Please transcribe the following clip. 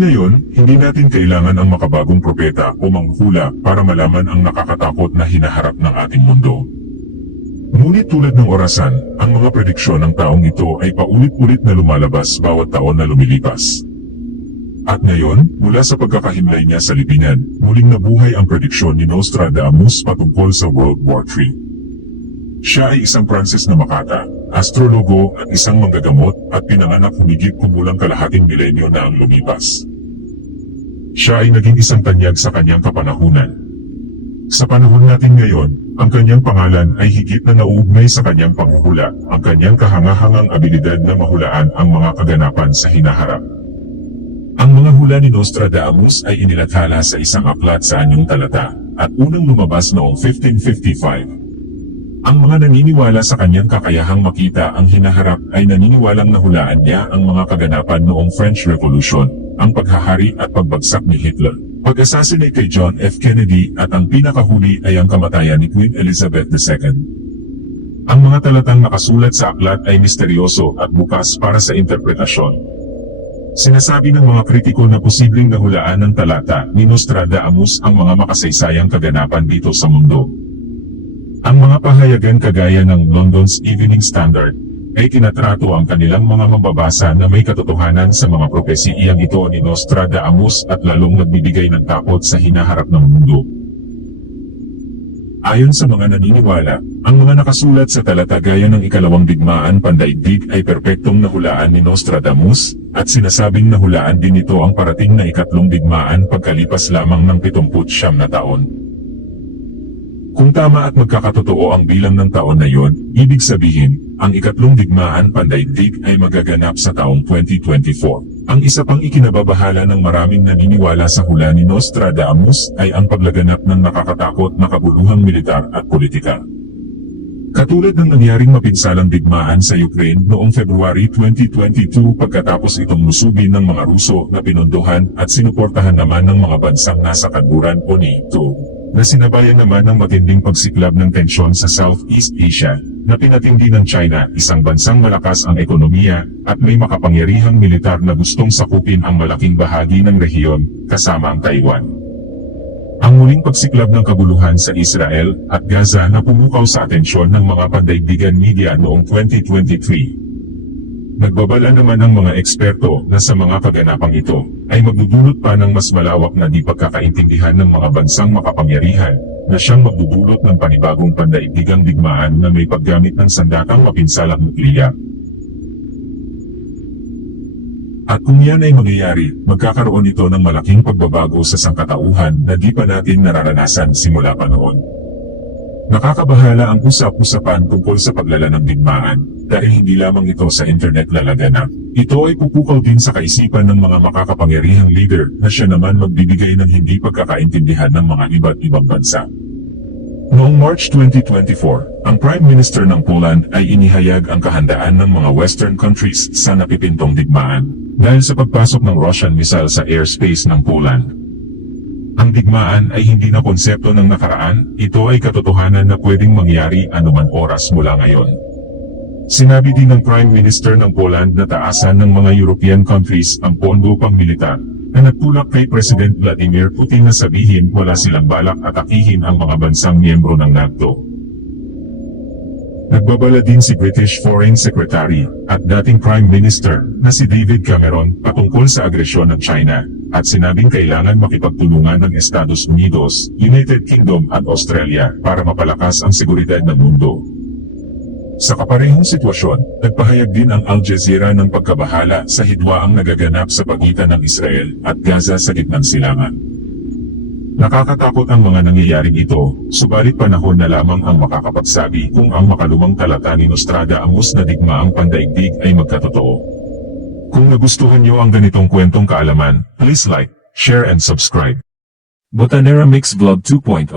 ngayon, hindi natin kailangan ang makabagong propeta o manghula para malaman ang nakakatakot na hinaharap ng ating mundo. Ngunit tulad ng orasan, ang mga prediksyon ng taong ito ay paulit-ulit na lumalabas bawat taon na lumilipas. At ngayon, mula sa pagkakahimlay niya sa libingan, muling nabuhay ang prediksyon ni Nostradamus patungkol sa World War III. Siya ay isang Pranses na makata, astrologo at isang manggagamot at pinanganak humigit kumulang kalahating milenyo na ang lumipas. Siya ay naging isang tanyag sa kanyang kapanahunan. Sa panahon natin ngayon, ang kanyang pangalan ay higit na nauugnay sa kanyang panghuhula, ang kanyang kahangahangang abilidad na mahulaan ang mga kaganapan sa hinaharap. Ang mga hula ni Nostradamus ay inilathala sa isang aklat sa anyong talata, at unang lumabas noong 1555. Ang mga naniniwala sa kanyang kakayahang makita ang hinaharap ay naniniwalang nahulaan niya ang mga kaganapan noong French Revolution, ang paghahari at pagbagsak ni Hitler, pag-assassinate kay John F. Kennedy at ang pinakahuli ay ang kamatayan ni Queen Elizabeth II. Ang mga talatang nakasulat sa aklat ay misteryoso at bukas para sa interpretasyon. Sinasabi ng mga kritiko na posibleng nahulaan ng talata ni Nostradamus ang mga makasaysayang kaganapan dito sa mundo. Ang mga pahayagan kagaya ng London's Evening Standard ay kinatrato ang kanilang mga mambabasa na may katotohanan sa mga propesiyang ito ni Nostradamus at lalong nagbibigay ng takot sa hinaharap ng mundo. Ayon sa mga naniniwala, ang mga nakasulat sa talata gaya ng ikalawang digmaan pandaigdig ay perpektong nahulaan ni Nostradamus, at sinasabing nahulaan din ito ang parating na ikatlong digmaan pagkalipas lamang ng 79 na taon. Kung tama at magkakatotoo ang bilang ng taon na yon, ibig sabihin, ang ikatlong digmaan pandaigdig ay magaganap sa taong 2024. Ang isa pang ikinababahala ng maraming naniniwala sa hula ni Nostradamus ay ang paglaganap ng nakakatakot na kabuluhang militar at politika. Katulad ng nangyaring mapinsalang digmaan sa Ukraine noong February 2022 pagkatapos itong lusubin ng mga Ruso na pinunduhan at sinuportahan naman ng mga bansang nasa kanluran o NATO, na sinabayan naman ng matinding pagsiklab ng tensyon sa Southeast Asia, na pinatindi ng China, isang bansang malakas ang ekonomiya, at may makapangyarihang militar na gustong sakupin ang malaking bahagi ng rehiyon, kasama ang Taiwan. Ang muling pagsiklab ng kabuluhan sa Israel at Gaza na pumukaw sa atensyon ng mga pandaigdigan media noong 2023. Nagbabala naman ang mga eksperto na sa mga kaganapang ito ay magdudulot pa ng mas malawak na di pagkakaintindihan ng mga bansang makapangyarihan na siyang magdudulot ng panibagong pandaigdigang digmaan na may paggamit ng sandakang mapinsalang nuklear. At kung yan ay mangyayari, magkakaroon ito ng malaking pagbabago sa sangkatauhan na di pa natin nararanasan simula pa noon. Nakakabahala ang usap-usapan tungkol sa paglala ng digmaan, dahil hindi lamang ito sa internet lalaganap. Ito ay pupukaw din sa kaisipan ng mga makakapangyarihang leader na siya naman magbibigay ng hindi pagkakaintindihan ng mga iba't ibang bansa. Noong March 2024, ang Prime Minister ng Poland ay inihayag ang kahandaan ng mga Western countries sa napipintong digmaan, dahil sa pagpasok ng Russian missile sa airspace ng Poland. Ang digmaan ay hindi na konsepto ng nakaraan, ito ay katotohanan na pwedeng mangyari anuman oras mula ngayon. Sinabi din ng Prime Minister ng Poland na taasan ng mga European countries ang pondo pang militar, na nagtulak kay President Vladimir Putin na sabihin wala silang balak atakihin ang mga bansang miyembro ng NATO. Nagbabala din si British Foreign Secretary at dating Prime Minister na si David Cameron patungkol sa agresyon ng China, at sinabing kailangan makipagtulungan ng Estados Unidos, United Kingdom at Australia para mapalakas ang seguridad ng mundo. Sa kaparehong sitwasyon, nagpahayag din ang Al Jazeera ng pagkabahala sa hidwaang nagaganap sa pagitan ng Israel at Gaza sa gitnang silangan. Nakakatakot ang mga nangyayaring ito, subalit panahon na lamang ang makakapagsabi kung ang makalumang talata ni Nostradamus na digmaang pandaigdig ay magkatotoo. Kung nagustuhan niyo ang ganitong kwentong kaalaman, please like, share and subscribe. Botanera Mix Vlog 2.0